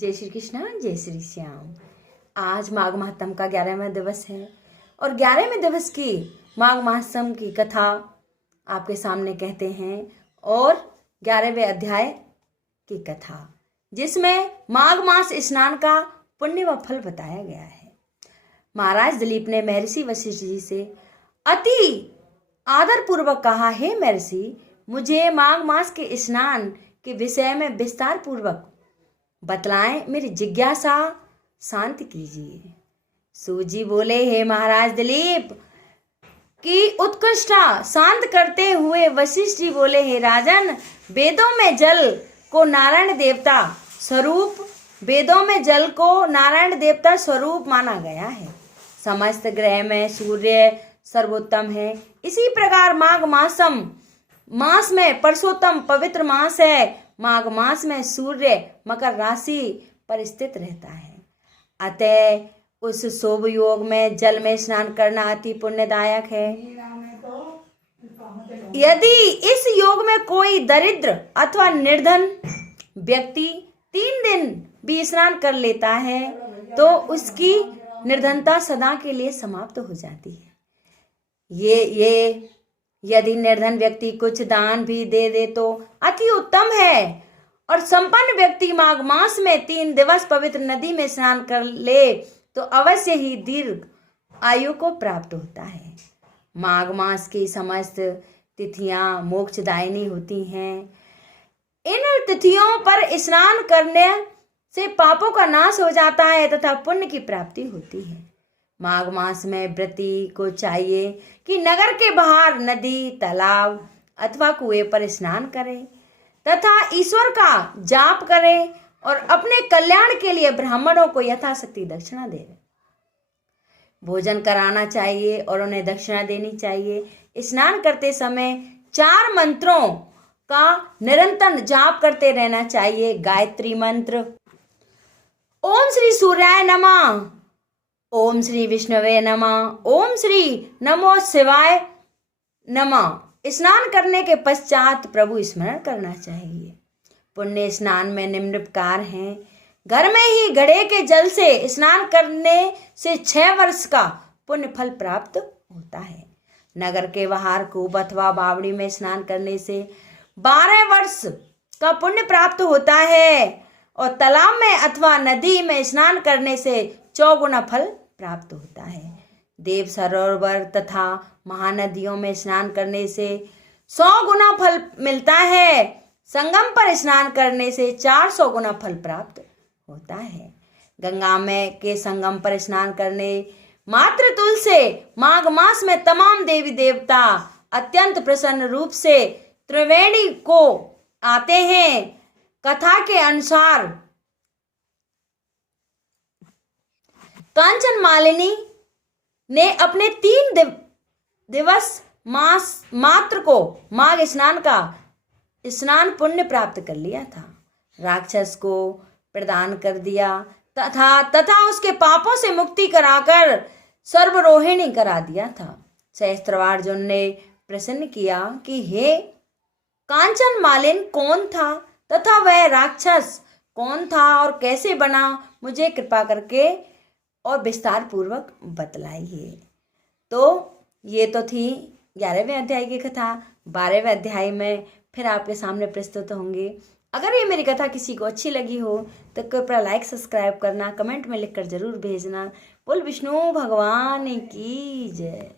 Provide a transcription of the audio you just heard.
जय श्री कृष्ण, जय श्री श्याम। आज माघ महात्म का 11वां दिवस है और 11वें दिवस की माघ महात्म की कथा आपके सामने कहते हैं और 11वें अध्याय की कथा, जिसमें माघ मास स्नान का पुण्य व फल बताया गया है। महाराज दिलीप ने महर्षि वशिष्ठ जी से अति आदर पूर्वक कहा, हे महर्षि, मुझे माघ मास के स्नान के विषय में विस्तार पूर्वक बतलाएं, मेरी जिज्ञासा शांत कीजिए। सूजी बोले, हे महाराज दिलीप की उत्कृष्टता शांत करते हुए वशिष्ठ जी बोले, हे राजन, वेदों में जल को नारायण देवता स्वरूप माना गया है। समस्त ग्रह में सूर्य सर्वोत्तम है। इसी प्रकार माघ मास में परसोत्तम पवित्र मास है। माघ मास में सूर्य मकर राशि पर स्थित रहता है। अतः उस शुभ योग में जल में स्नान करना अति पुण्यदायक है। यदि इस योग में कोई दरिद्र अथवा निर्धन व्यक्ति 3 दिन भी स्नान कर लेता है तो उसकी निर्धनता सदा के लिए समाप्त हो जाती है। ये यदि निर्धन व्यक्ति कुछ दान भी दे दे तो अति उत्तम है। और संपन्न व्यक्ति माघ मास में 3 दिवस पवित्र नदी में स्नान कर ले तो अवश्य ही दीर्घ आयु को प्राप्त होता है। माघ मास की समस्त तिथियां मोक्षदायिनी होती हैं। इन तिथियों पर स्नान करने से पापों का नाश हो जाता है तथा पुण्य की प्राप्ति होती है। माघ मास में व्रती को चाहिए कि नगर के बाहर नदी, तालाब अथवा कुएं पर स्नान करे तथा ईश्वर का जाप करे और अपने कल्याण के लिए ब्राह्मणों को यथाशक्ति दक्षिणा दे। भोजन कराना चाहिए और उन्हें दक्षिणा देनी चाहिए। स्नान करते समय 4 मंत्रों का निरंतर जाप करते रहना चाहिए। गायत्री मंत्र, ओम श्री सूर्याय नमः, ओम श्री विष्णुवे नमः, ओम श्री नमो शिवाय नमः। स्नान करने के पश्चात प्रभु स्मरण करना चाहिए। पुण्य स्नान में निम्न प्रकार हैं। घर में ही घड़े के जल से स्नान करने से 6 वर्ष का पुण्य फल प्राप्त होता है। नगर के बाहर कूप अथवा बावड़ी में स्नान करने से 12 वर्ष का पुण्य प्राप्त होता है और तालाब में अथवा नदी में स्नान करने से 4 गुना फल प्राप्त होता है। देव सरोवर तथा महानदियों में स्नान करने से 100 गुना फल मिलता है। संगम पर स्नान करने से 400 गुना फल प्राप्त होता है। गंगा में के संगम पर स्नान करने मात्र तुल से माघ मास में तमाम देवी देवता अत्यंत प्रसन्न रूप से त्रिवेणी को आते हैं। कथा के अनुसार कांचन मालिनी ने अपने 3 दिवस मात्र को माघ स्नान पुण्य प्राप्त कर लिया था। राक्षस को प्रदान कर दिया तथा उसके पापों से मुक्ति कराकर सर्वरोहिणी करा दिया था। सहस्त्रवार्जुन ने प्रश्न किया कि हे कांचन मालिन कौन था तथा वह राक्षस कौन था और कैसे बना, मुझे कृपा करके और विस्तार पूर्वक बतलाइए। तो ये तो थी 11वें अध्याय की कथा। 12वें अध्याय में फिर आपके सामने प्रस्तुत होंगे। अगर ये मेरी कथा किसी को अच्छी लगी हो तो कृपया लाइक, सब्सक्राइब करना, कमेंट में लिखकर जरूर भेजना। बोल विष्णु भगवान की जय।